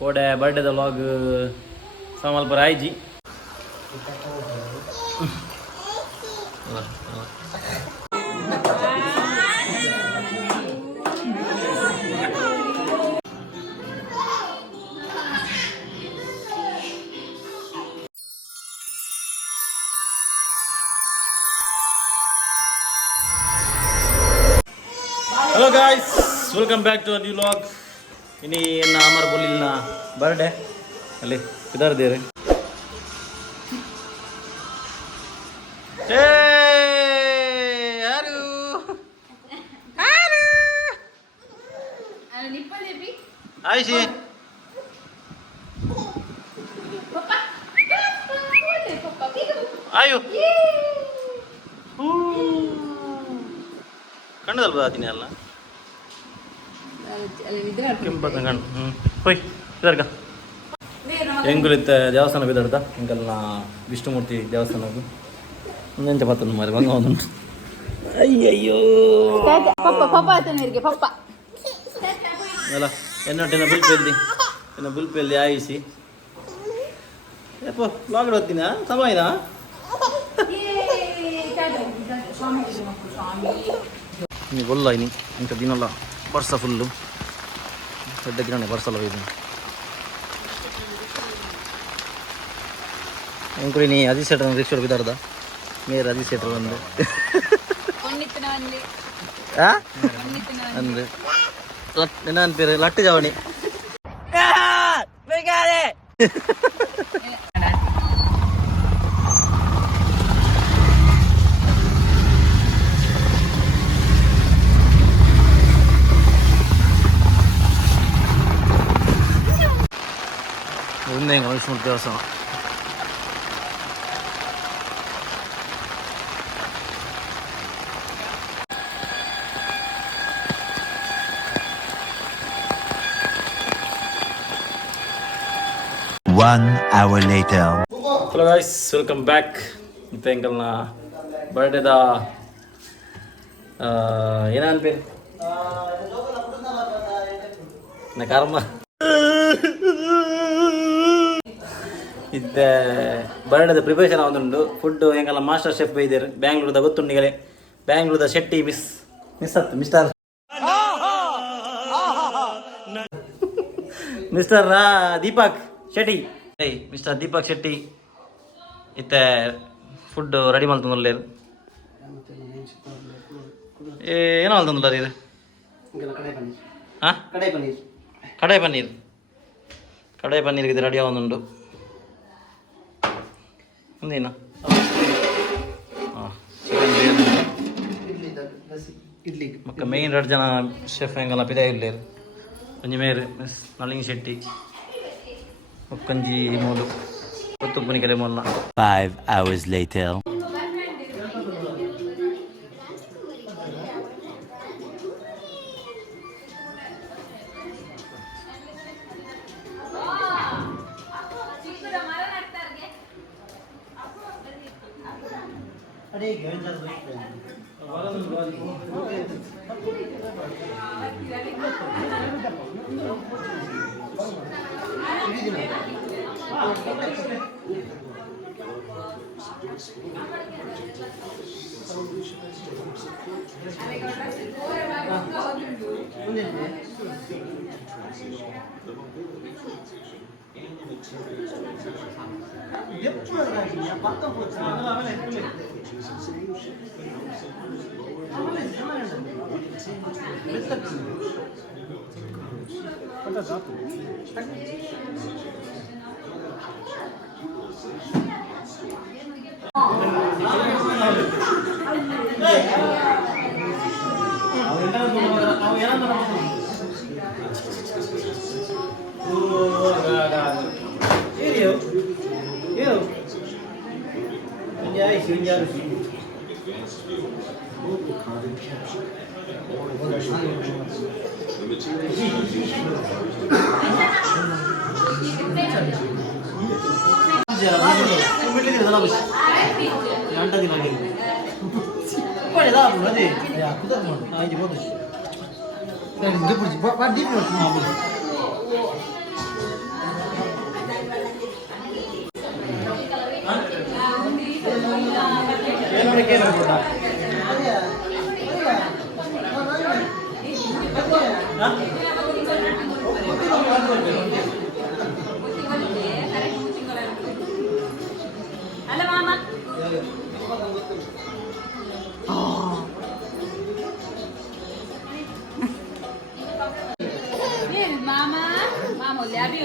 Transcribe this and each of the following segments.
ಕೋಡೆ ಬರ್ಡೇದ ವ್ಲಾಗ್ ಸಮಲ್ಪರ ಆಯ್ಜಿ hello guys welcome back to a new vlog इनी एन्न अमर बोलिलನ ಬರ್ಡೇ ಅಲ್ಲಿ किधर दे रहे ए यारू यारू अरे निप्पल देवी आयशी पापा पापा आयो ಕಣ್ಣದಲ್ವಾ ಆತೀನಿ ಅಲ್ಲ ಕೆಂಪತ್ತ ಕಣ್ಣು ಹೋಯ್ ಇದರ್ಗ ಎಂಗುಲಿತ್ತ ದೇವಸ್ಥಾನ ಬಿದ್ದಾಡ್ದ ಇಂಕಲ್ನ ವಿಷ್ಣುಮೂರ್ತಿ ದೇವಸ್ಥಾನದ್ದು ಒಂದೆಂಚ ಬರ್ತದೆ ಮಾರಿ ಬಂಗ ಒಂದು ಅಯ್ಯಯ್ಯೋ ಪಪ್ಪ ಪಪ್ಪ ಆತನಿಗೆ ಪಪ್ಪ ಅಲ್ಲ ಎನ್ನೊಟ್ಟಿನ ಬುಲ್ಪೆಲ್ದಿ ಎನ್ನ ಬುಲ್ಪೆಲ್ದಿ ಆಯಿಸಿ ಯಪ್ಪ ಲಾಗಡ್ ಹೋಗ್ತೀನ ಸಮಯನಾ ನೀ ಗೊಲ್ಲ ಇನಿ ಇಂಥ ದಿನಲ್ಲ ವರ್ಷ ಫುಲ್ಲು ಸದ್ಯ ಗಿರಣೆ ಬರ್ಸಲ್ಲ ಇದು ಎಂಕುಡಿ ನೀ ಅದಿಸೇಟ್ರ ರಿಕ್ಷೋಡ್ ಬಿದ್ದಾರ್ದ ಮೇರೆ ಅದಿಸೇಟ್ರ ಒಂದು ಅಂದ್ರೆ ನನ್ನ ಪೇರು ಲಟ್ಟು ಜವಣಿ ಒಂದೇ ವಿಷ್ಣು ದೇವಸ್ಥಾನ One hour later. Hello guys, welcome back. ಮತ್ತೆ ಅಂಕಲ್ನ ಬರ್ಡೇದ ಏನಾನ್ ಪೇರು ಕರ್ಮ ಇದ್ದ ಬರ್ಡೇದ ಪ್ರಿಪರೇಷನ್ ಆಗುಂಟು ಫುಡ್ ಎಂಕಲ್ಲ ಮಾಸ್ಟರ್ ಶೆಫ್ ಬೈದೇರು ಬ್ಯಾಂಗ್ಳೂರ್ದ ಗೊತ್ತುಂಡಿಗಲೆ ಬ್ಯಾಂಗ್ಳೂರ್ದ Shetty mister mister Deepak Shetty mister Deepak Shetty ಇತ್ತೆ ಫುಡ್ ರೆಡಿ ಮಾಡ್ತಂದ್ಲೇರು ಏನೋ ಅಲ್ತಂದ್ಲ ಇದು ಹಾಂ ಕಡಾಯಿ ಪನ್ನೀರ್ ಇದು ರೆಡಿ ಆಗುಂಟು ಒಂದೇನು ಹಾಂ ಮಕ್ಕ ಮೇಯ್ನ್ 2 ಜನ ಶೆಫ್ ಹೆಂಗಲ್ಲ ಪಿದ ಇಲ್ಲೇರು ಒಂಜಿ ಮೇರು ಮಿಸ್ ನಳಿನಿ ಶೆಟ್ಟಿ ಒಕ್ಕಂಜಿ ಮೂಲು ಕೊತ್ತುಪ್ಪನಿ ಕಲೆ ಮೊನ್ನ 5 hours later. ಅಲ್ಲ ಮಾಮ ಮಾಮ ಮಾಮ ಲ್ಯಾಬಿ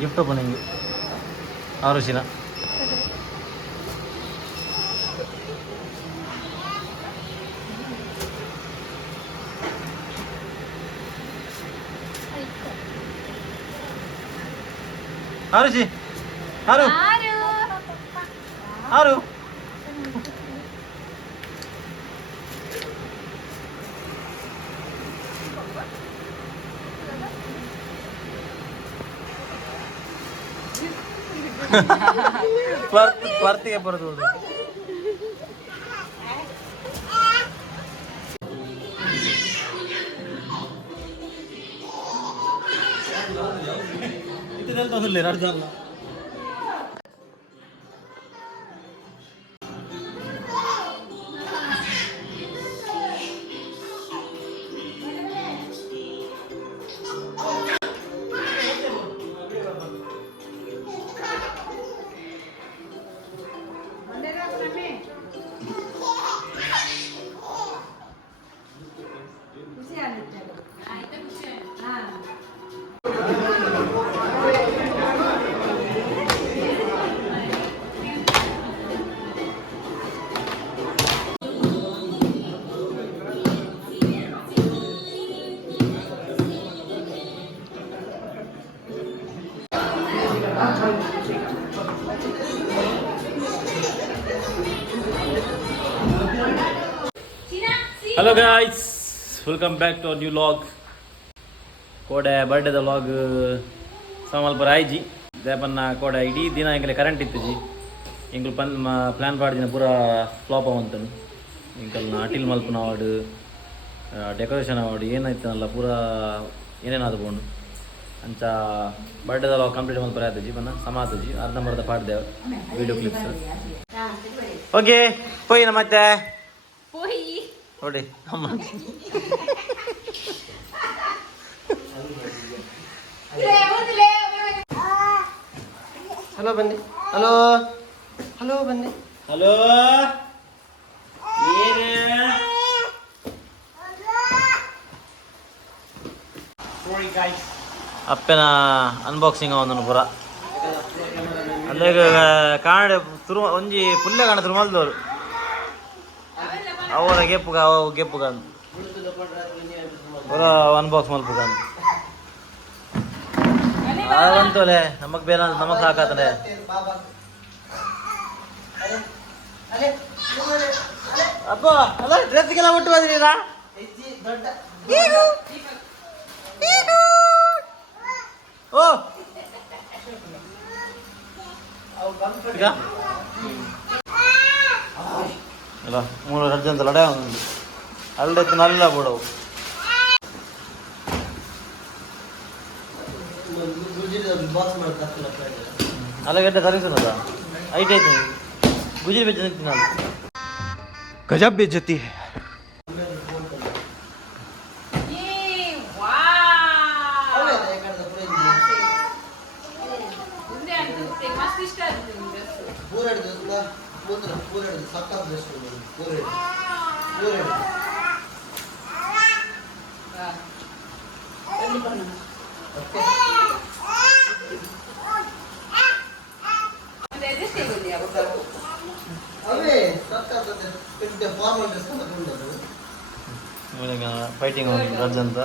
ಗಿಫ್ಟ್ ಓಪನ್ ಹಿಂಗೆ ಆರುಷಿನ ಆರುಷಿ ಆರು ಆರು ಸ್ವಾರ್ಥಿಗೆ ಬರೋದು ಇದೆಲ್ಲ ತೊಂದರೆ ಅರ್ಧ ಅಲ್ಲ hello guys, welcome back to new vlog ಕೋಡೆ ಬರ್ಡೇದ ಲಾಗ್ ಸಮಲ್ಪರ ಆಯ್ಜಿ ದೇಪನ್ನ ಕೋಡೆ ಇಡೀ ದಿನ ಎಂಕಲೆ ಕರೆಂಟ್ ಇತ್ತು ಜಿ ಎಂಕಲ್ ಪ್ಲಾನ್ ಪಾಡ್ದಿನ ಪೂರ ಫ್ಲಾಪ್ ಅವಂತನು ಎಂಕಲ್ನ ಅಟಿಲ್ ಮಲ್ಪನ ಅವಾರ್ಡ್ ಡೆಕೋರೇಷನ್ ಅವಾರ್ಡ್ ಏನಾಯ್ತನಲ್ಲ ಪೂರ ಏನೇನಾದ್ರು ಬೋಂಡು ಅಂಚ ಬರ್ಡೇದ ಲಾಗ್ ಕಂಪ್ಲೀಟ್ ಮಲ್ಪರ ಆಯ್ತು ಜಿ ಬನ್ನ ಸಮಾತಜಿ ಅರ್ಧಂಬರ್ಧ ಪಾಡ್ದೇವೆ ವಿಡಿಯೋ ಕ್ಲಿಪ್ಸ್ ಓಕೆ ಪೋಯಿನ ಮತ್ತೆ ಪೋಯಿ ನೋಡಿ ಅಮ್ಮ ಹಲೋ ಬನ್ನಿ ಹಲೋ ಹಲೋ ಬನ್ನಿ ಹಲೋ ಅಪ್ಪನ ಅನ್ಬಾಕ್ಸಿಂಗ್ ಅವನು ಪೂರ ಅಂದ್ರೆ ಕಾಣೆ ತುರು ಒಂಜಿ ಪುಲ್ಲೆ ಕಾಣ ತುರುಮಲ್ದವರು ಅವರ ಗೆಪ್ಪುಗ ಗೆಪ್ಪುಗ ಪೂರ ಅನ್ಬಾಕ್ಸ್ ಮಲ್ಪುಗ ಅಂತಲೇ ನಮಗ್ ಬೇರೆ ನಮಗ್ ಸಾಕಾತನೆ ಅಪ್ಪ ಅಲ್ಲ ಡ್ರೆಸ್ಗೆಲ್ಲ ಒಟ್ಟು ಹೋದ್ರೀರಾ ಓ ಈಗ ಅಲ್ಲ 3 ಅರ್ಜೆಂಟ್ ಲಡ ಒಂದು ಅಲ್ಲೆತ್ತು ನಲ್ಲ ಬಿಡವು ಅಲ್ಲಗಡ್ಡೆ ತರಿಸೋದ ಐಟ್ ಐತೆ ಗುಜರಿ ಬೆಚ್ಚ ನಿಂತೀನಿ ನಾನು ಗಜಬ್ ಬೇಜತಿ ಫೈಟಿಂಗ್ ಅಂತ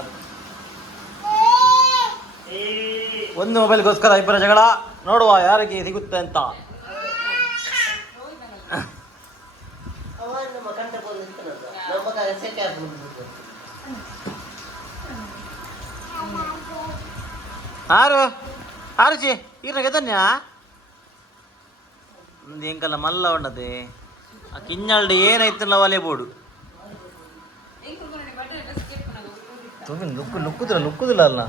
ಒಂದು ಮೊಬೈಲ್ಗೋಸ್ಕರ ಇಬ್ಬರ ಜಗಳ ನೋಡುವ ಯಾರಿಗೆ ಸಿಗುತ್ತೆ ಅಂತ ಆರು ಆರುಚಿ ಈಗ ಗೆದನ್ಯಾ ಒಂದು ಎಂಕಲ್ಲ ಮಲ್ಲ ಉಂಡದೆ ಆ ಕಿಂಜಲ್ಡ್ ಏನಾಯ್ತಲ್ಲ ಒಲೆ ಬೋಡು ಲುಕ್ಕುದಿಲ್ಲ ಅಲ್ಲ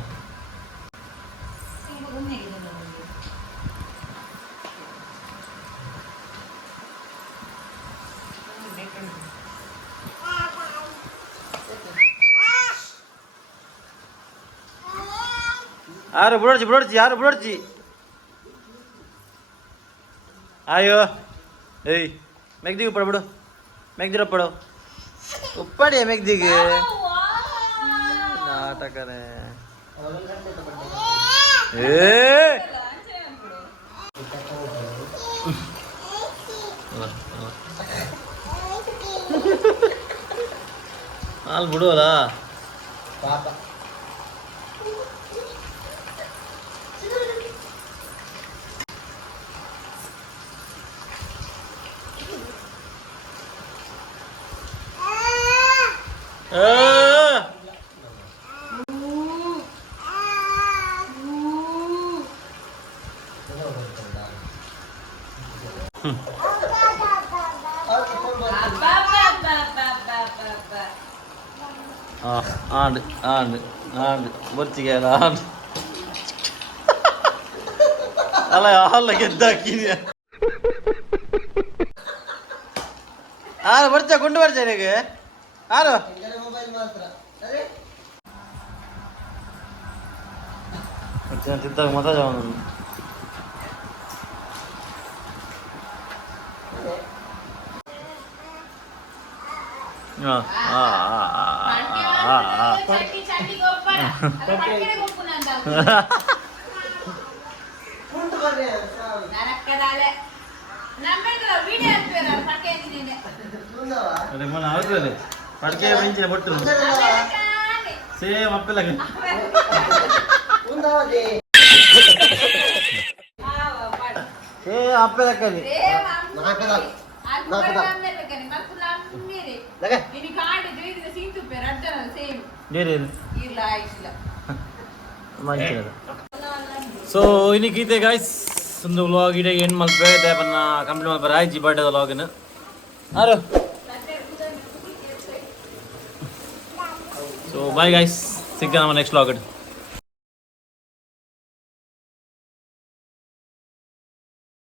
ಯಾರು ಬಿಡೋಡ್ಚಿ ಯಾರು ಬಿಡೋಡ್ಚಿ ಅಯ್ಯೋ ಏಯ್ ಮೆಗ್ದಿಗೆ ಉಪ್ಪಡ ಬಿಡು ಮೆಗ್ದಿರ ಪಡು ಉಪ್ಪಡಿಯ ಮೆಗ್ದಿಗೆ ನಾಟಕನೇ ಹಾಲು ಬಿಡುವಲ್ಲ ಪಾಪ ಆಂಡ್ ಆಂಡ್ ಆಂಡ್ ಬೊಚ್ಚಿಗೆ ಅಲ್ಲ ಆಂಡ್ ಅಲ್ಲ ಹಾಲ ಗೆದ್ದಾಕಿದ್ಯಾ ಆರು ಬರ್ಚ ಕೊಂಡು ಬರ್ಚ ನಿನಗೆ ಆರು ಮೊಬೈಲ್ ಮಾತ್ರ ತಿಂತಾಗ ಮಸಾಜ್ ಅವನು ಪಡ್ಕೆ ಬೆಂಚಿನ ಬೊಟ್ಟು ಸೇಮ್ ಅಪ್ಪೆಲ್ಲ ಅಪ್ಪೆಲ್ಲ ಕಲಿ ನಾಲ್ಕದ ಲಗ ಇನಿ ಕಾರ್ಡ್ ಜೈದಿನ ಸೀತು ಪೆ ರಡ್ಜನ ಸೇಮ್ ಬೇರೆ ಇರ್ಲ ಆಯ್ತಿಲ್ಲ ಸೊ ಇನಿ ಗೀತೆ ಗಾಯ್ಸ್ ಒಂದು ವ್ಲಾಗ್ ಇಡೀ ಎಂಡ್ ಮಲ್ಪೆ ದೇಪನ್ನ ಕಂಪ್ಲೀಟ್ ಮಲ್ಪೆ ಆಯ್ಜಿ ಬರ್ಡೇ ವ್ಲಾಗಿನ ಆರು ಸೊ ಬಾಯ್ ಗಾಯ್ಸ್ ಸಿಗ್ಗ ನಮ್ಮ ನೆಕ್ಸ್ಟ್ ವ್ಲಾಗ್